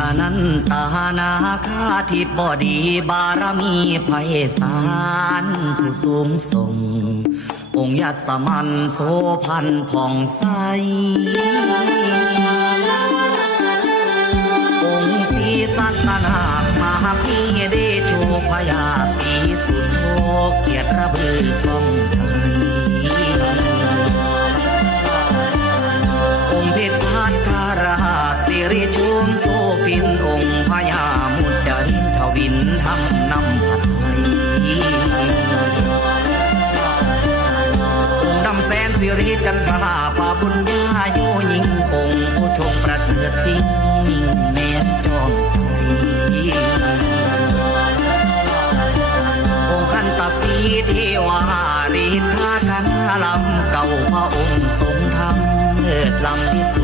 อนันตานาคาทิบอดีบารมีไพศาลผู้สูงส่ง องค์ยัสมันโสพันผ่องใสองค์ศรีสัตนาคมหาพีเดโชพยาสีสุดโทเกียรติระบือกองไทย สิริจันทราพาบุญญาโยยิงองค์ผู้ชงประเสริฐสิ่งมิ่งแม่นจอมใจองค์ขันตสีเทวาริทากันลำเก่าพระองค์ทรงธรรมเลิดลำที่